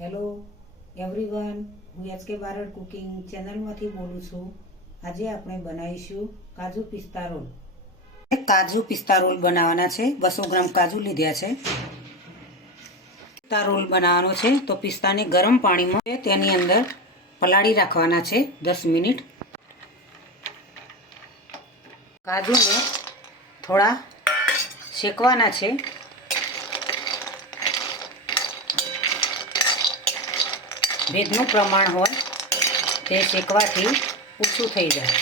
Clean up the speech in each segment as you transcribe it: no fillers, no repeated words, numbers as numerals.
Hello everyone, હું HK Barad cooking ચેનલમાંથી બોલું છું। આજે આપણે બનાવીશું કાજુ પિસ્તા રોલ। કાજુ પિસ્તા રોલ બનાવવાના છે। 200 ગ્રામ કાજુ લીધા છે। પિસ્તા રોલ બનાવવાનો છે તો પિસ્તાને ગરમ પાણીમાં તેની અંદર પલાળી રાખવાના છે 10 મિનિટ। કાજુને થોડા શેકવાના છે। ભેજનું પ્રમાણ હોય તે શેકવાથી ઓછું થઈ જાય।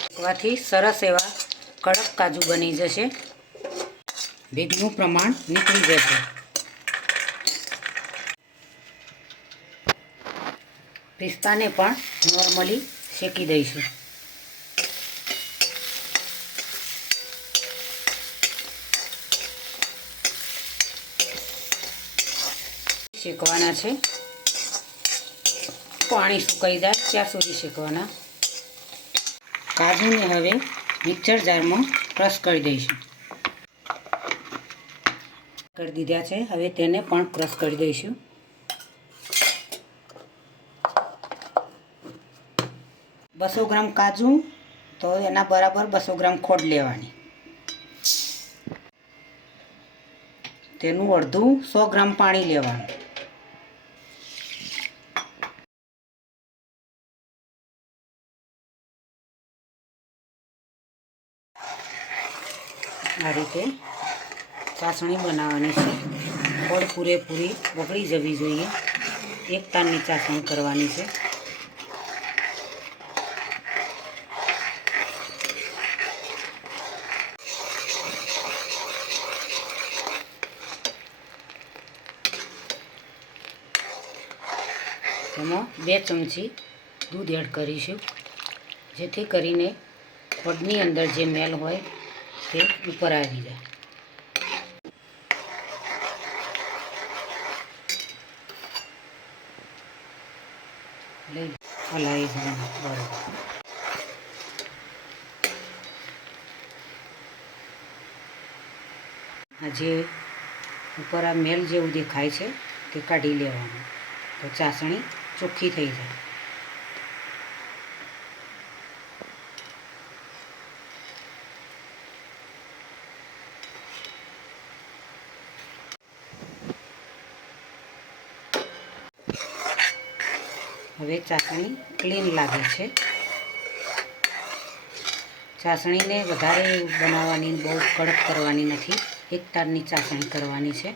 શેકવાથી સરસ એવા કડક કાજુ બની જશે। ભેજનું પ્રમાણ નીકળી જશે। પિસ્તાને પણ નોર્મલી શેકી દઈશું। શેકવાના છે, પાણી સુકાઈ જાય ત્યાં સુધી શેકવાના। કાજુને હવે મિક્સર જારમાં ક્રશ કરી દઈશું। કરી દીધા છે, હવે તેને પણ ક્રશ કરી દઈશું। બસો ગ્રામ કાજુ તો એના બરાબર 200 ગ્રામ ખોડ લેવાની। તેનું અડધું 100 ગ્રામ પાણી લેવાનું। આ રીતે ચાસણી બનાવવાની છે। ખોડ પૂરેપૂરી ઓગળી જવી જોઈએ। એક તારની ચાસણી કરવાની છે। તેમાં 2 ચમચી દૂધ એડ કરીશું, જેથી કરીને ખોડની અંદર જે મેલ હોય તે ઉપર આવી જાય। હલાવી જવાનું બરાબર। આ જે ઉપર આ મેલ જેવું દેખાય છે તે કાઢી લેવાનું, તો ચાસણી ચોખ્ખી થઈ જાય। હવે ચાસણી ક્લીન લાગે છે। ચાસણીને વધારે બનાવવાની, બહુ કડક કરવાની નથી, એક તારની ચાસણી કરવાની છે।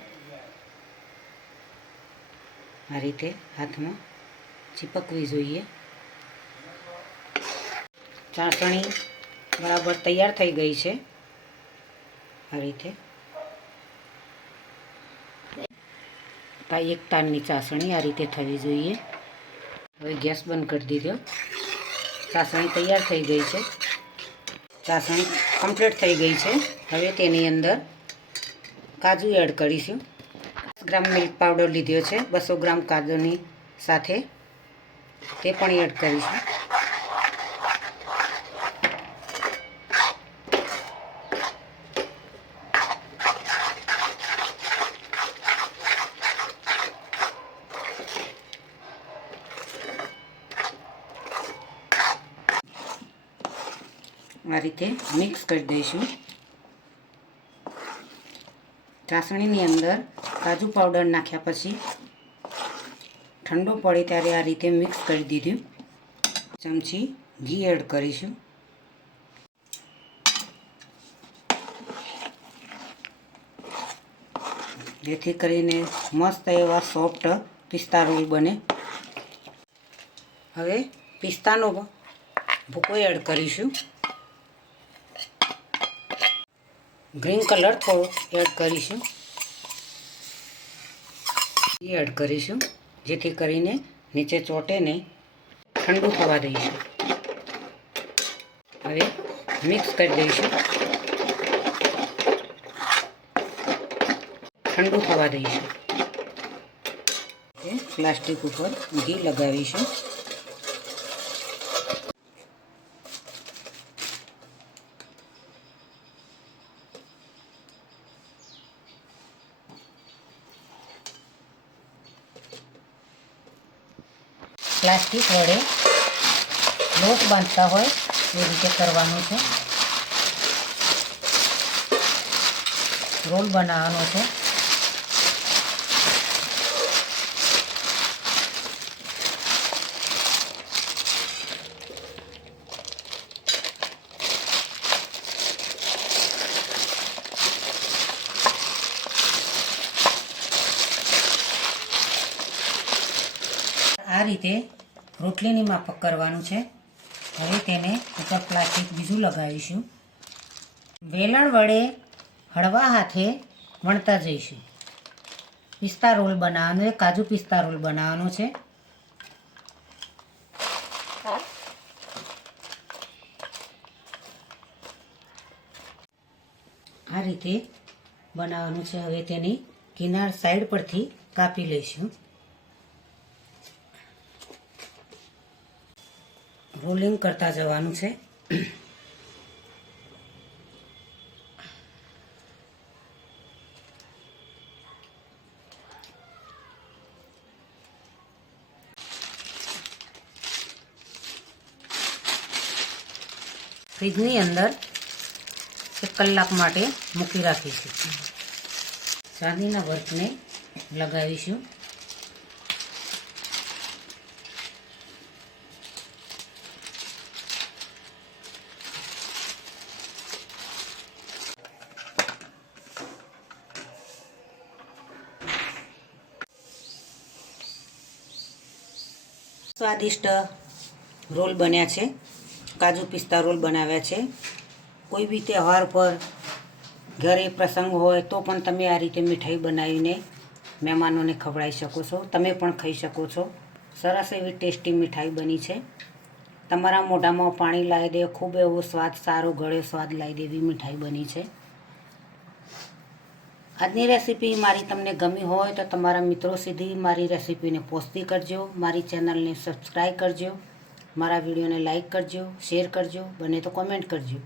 આ રીતે હાથમાં ચીપકવી જોઈએ। ચાસણી બરાબર તૈયાર થઈ ગઈ છે। આ રીતે એક તારની ચાસણી આ રીતે થવી જોઈએ। હવે ગેસ બંધ કરી દીધો। ચાસણી તૈયાર થઈ ગઈ છે। ચાસણી કમ્પ્લીટ થઈ ગઈ છે। હવે તેની અંદર કાજુ એડ કરીશું। 10 ગ્રામ મિલ્ક પાવડર લીધો છે 200 ગ્રામ કાજુની સાથે, તે પણ એડ કરીશું। આ રીતે મિક્સ કરી દઈશું। ચાસણીની અંદર કાજુ પાવડર નાખ્યા પછી ઠંડો પડે ત્યારે આ રીતે મિક્સ કરી દીધું। ચમચી ઘી એડ કરીશું। જેથી કરીને મસ્ત એવા સોફ્ટ પિસ્તા રોલ બને। હવે પિસ્તાનો ભૂકો એડ કરીશું। ગ્રીન કલર થોડો એડ કરીશું। એડ કરીશું, જેથી કરીને નીચે ચોંટે નહીં। ઠંડુ થવા દઈશું। હવે મિક્સ કરી દઈશું। ઠંડુ થવા દઈશું। પ્લાસ્ટિક ઉપર ઘી લગાવીશું। પ્લાસ્ટિક વડે લોટ બાંધતા હોય એ રીતે કરવાનું છે. રોલ બનાવવાનો છે. આ રીતે રોટલીની માફક કરવાનું છે. હવે તેને ઉપર પ્લાસ્ટિક બીજું લગાવીશું. વેલણ વડે હળવા હાથે વણતા જઈશું. પિસ્તા રોલ બનાવવાનો છે. કાજુ પિસ્તા રોલ બનાવવાનો છે. આ રીતે બનાવવાનું છે. હવે તેની કિનાર સાઈડ પરથી કાપી લઈશું. રોલિંગ કરતા જવાનું છે. ફ્રીજની અંદર 1 કલાક માટે મૂકી રાખીશું. ચાંદીના વર્કને લગાવીશું. સ્વાદિષ્ટ રોલ બન્યા છે. કાજુ પિસ્તા રોલ બનાવ્યા છે. કોઈ બી તહેવાર પર ઘરે પ્રસંગ હોય તો પણ તમે આ રીતે મીઠાઈ બનાવીને મહેમાનોને ખવડાવી શકો છો. તમે પણ ખાઈ શકો છો. સરસ એવી ટેસ્ટી મીઠાઈ બની છે. તમારા મોઢામાં પાણી લાવી દે, ખૂબ એવો સ્વાદ, સારો ગળ્યો સ્વાદ લાવી દે એવી મીઠાઈ બની છે. આજની રેસીપી મારી તમને ગમી હોય તો તમારા મિત્રો સુધી મારી રેસીપીને પહોંચતી કરજો. મારી ચેનલને સબસ્ક્રાઈબ કરજો. મારા વિડીયોને લાઈક કરજો, શેર કરજો, બને તો કોમેન્ટ કરજો.